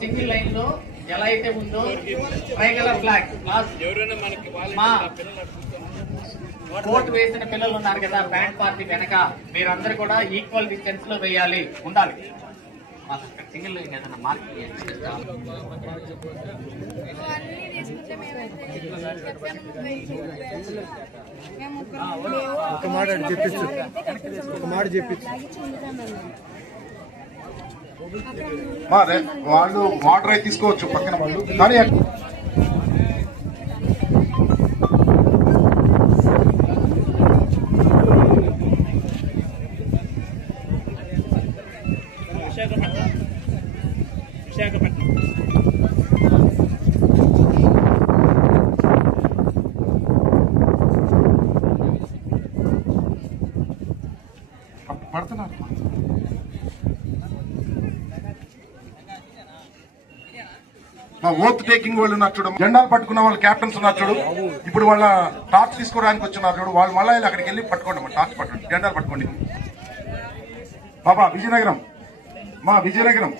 Single line లో ఎలా అయితే ఉందో ట్రైకలర్ ఫ్లాగ్ మా కోట్ వేసిన పిల్లలు ఉన్నారు కదా, బ్యాండ్ పార్టీ వెనక మీరందరూ కూడా ఈక్వల్ డిస్టెన్స్ లో వేయాలి, ఉండాలి. సింగిల్ లైన్ ఏదైనా మార్కింగ్ ఒక మాట చెప్పించు, ఒక మాట చెప్పించు. వాళ్ళు వాటర్ అయితే తీసుకోవచ్చు పక్కన వాళ్ళు, కానీ పడుతున్నారు. ఓత్ టేకింగ్ వాళ్ళు ఉన్నారు చూడు, జెండాలు పట్టుకున్న వాళ్ళు క్యాప్టెన్స్ ఉన్నారు చూడు. ఇప్పుడు వాళ్ళ టార్చ్ తీసుకోవడానికి వచ్చిన్నారు చూడు, వాళ్ళు మళ్ళీ అక్కడికి వెళ్ళి పట్టుకోండి, టార్చ్ పట్టుకోండి, జెండాలు పట్టుకోండి. బాబా విజయనగరం, మా విజయనగరం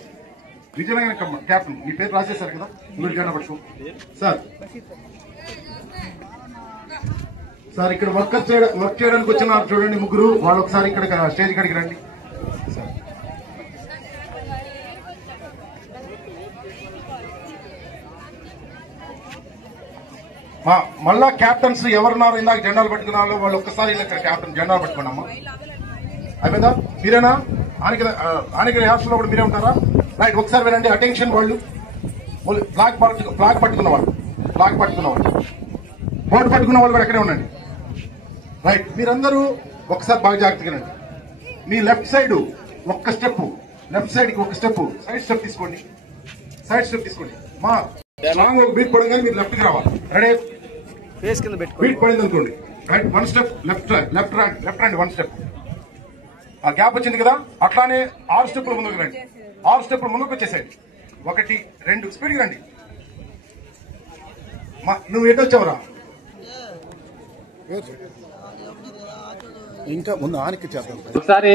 క్యాప్టెన్ మీ పేరు రాసేశారు కదా, మీరు జెండా పట్టుకో సార్. సార్ ఇక్కడ వర్క్ చేయడానికి వచ్చినారు చూడండి ముగ్గురు, వాళ్ళు ఒకసారి ఇక్కడ స్టేజ్ కాడికి రండి. మళ్ళా క్యాప్టెన్స్ ఎవరున్నారు ఇందాక జెండాలు పట్టుకున్నారు వాళ్ళు ఒక్కసారి ఇక్కడ క్యాప్టెన్ జెండాలు పట్టుకున్నామా అయిపోయిందా? మీరేనా? ఆనిక హాస్టల్లో కూడా మీరే ఉంటారా? రైట్, ఒకసారి వినండి, అటెన్షన్. వాళ్ళు ఫ్లాగ్ పట్టుకున్న వాళ్ళు, బోర్డు పట్టుకున్న వాళ్ళు కూడా ఎక్కడే ఉండండి. రైట్, మీరందరూ ఒకసారి బాగా జాగ్రత్తగా రండి. మీ లెఫ్ట్ సైడ్ ఒక్క స్టెప్, లెఫ్ట్ సైడ్ కి ఒక స్టెప్, సైడ్ స్టెప్ తీసుకోండి. మా లాంగ్ ఒక బీట్ పడంగానే మీరు లెఫ్ట్ కి రావాలి. రెడీ, బీట్ పడింది అనుకోండి, రైట్, వన్ స్టెప్ లెఫ్ట్ రండి, వన్ స్టెప్. ఆ గ్యాప్ వచ్చింది కదా, అట్లానే 6 స్టెప్పులు ముందుకు రండి, 6 స్టెప్పులు ముందుకు వచ్చేసేయండి. 1 2 స్పీడ్కి రండి. నువ్వు ఎటు వచ్చావురా? ఇంకా ముందు ఆనికి చేద్దాం ఒకసారి